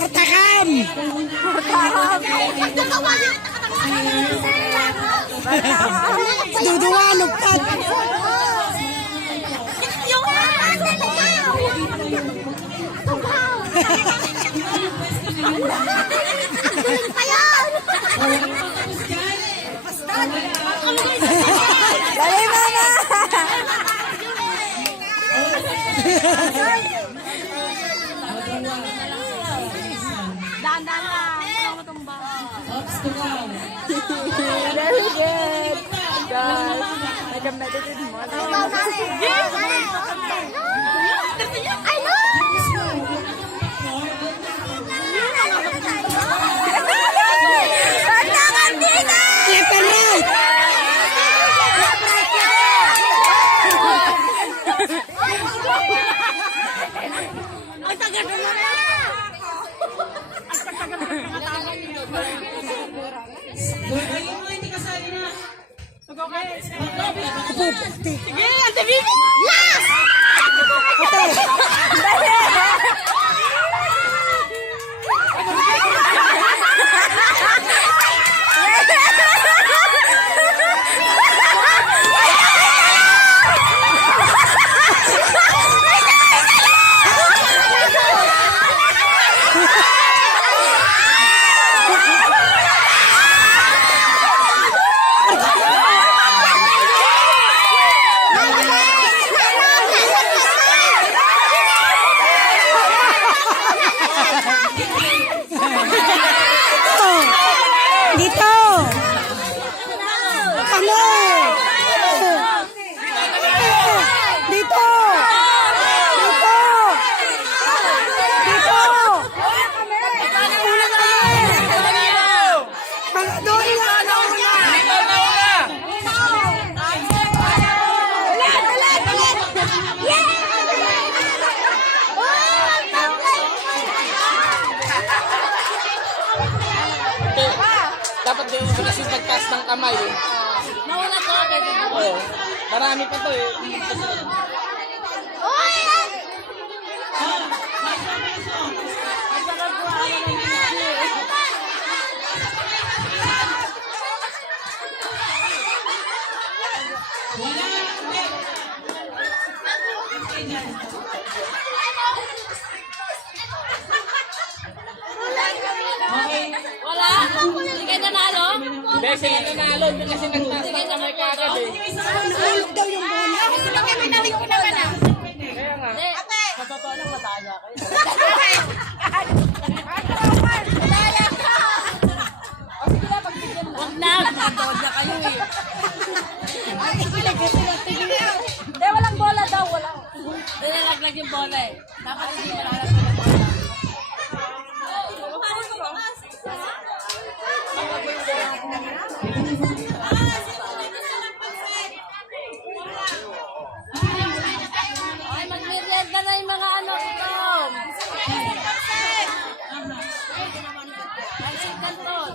Katakam! Duduan, ugtad! Dali, mama! Daan-daan lang. Huwag matumba. Very good. Guys, nag-meditate mo. I know! Left and right! Ang tagal mo na! Sige, Ate Vivi! Last! dito! Ano? Dito! Dito! Dito! Una kami! Doon na! Dapat din mo kasi nagtaas ng kamay eh. Nauna ko. Oo. Marami pa to eh. Wala. Hindi kayo nanalo? Hindi, sila nanalo. Hindi kasi nagtaas ng kamay kagad eh. Nahulog daw yung bola. Pinaling ko naman ah. Kaya nga. Sa totoo lang, mataya kayo. Huwag na. Matawad na kayo eh. Hindi, walang bola daw. Walang. Nalaglag yung bola eh. Dapat hindi malalas na yung bola. Ay, mag-merienda na yung mga ano ito. Pansit Canton.